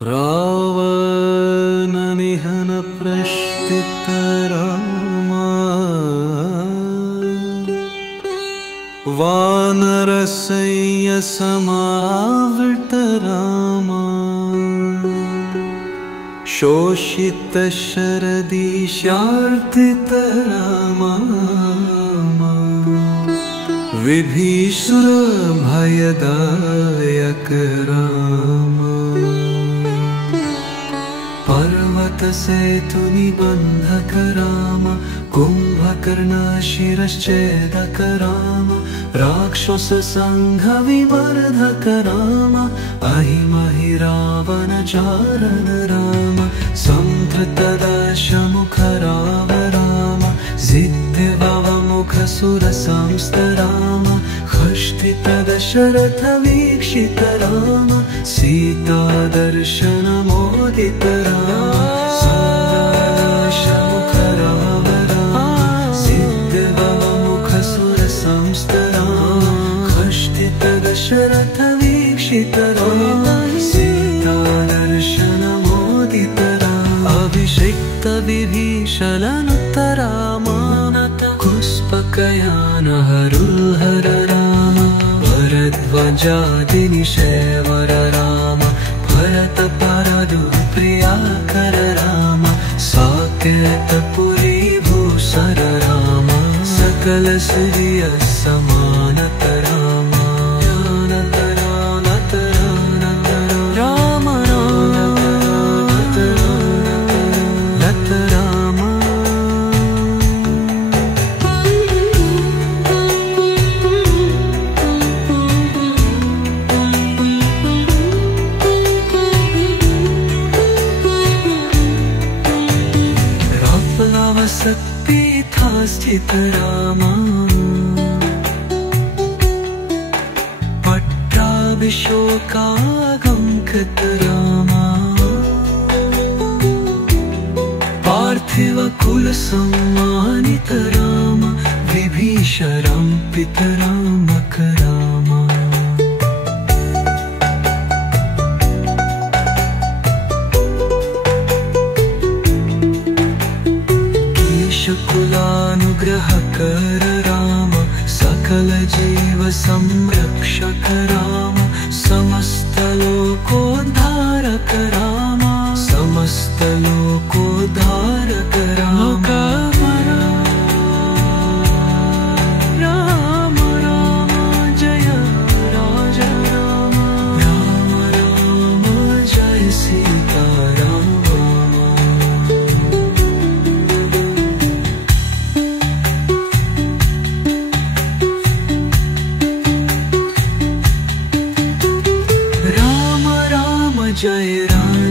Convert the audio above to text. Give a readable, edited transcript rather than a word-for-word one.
रावणनिहन प्रश्थित रामा वानरसैन्य समावृत रामा शोषित शरदिशार्दित रामा विभीषण भयदायक रामा पर्वत सेतु निबंधक राम कुंभकर्ण शिरश्छेदक राम राक्षस संघ विमर्दक राम अहिमहि रावण चारण राम संतृत दशमुख राम राम सिद्धिभव मुख सुर संस्त राम हस्तित दशरथ वीक्षित राम सीता दर्शन मोदित राम दशमुख राम राम सिद्धिभव मुख सुर संस्त राम हस्तित दशरथ वीक्षित राम सीता दर्शन मोदित राम अभिषिक्त विभीषणनुत राम पुष्पकयान हरुहर राम भरद्वाजादि निशेवर राम भरत परदुप्रियाकर राम साकेतपुरी भूसर राम सकल श्रिय समानत राम शक्तिस्थित रामा पट्टाभिषेकागं कृत रामा पार्थिव कुल सम्मानित राम विभीषणं पितरामक रामा कुलानुग्रह कर राम सकल जीव संरक्षक राम समस्त लोकोद्धारक राम समस्त लोकोद्धारक राम राम राम जय राज राम राम राम जय सीता राम जय राम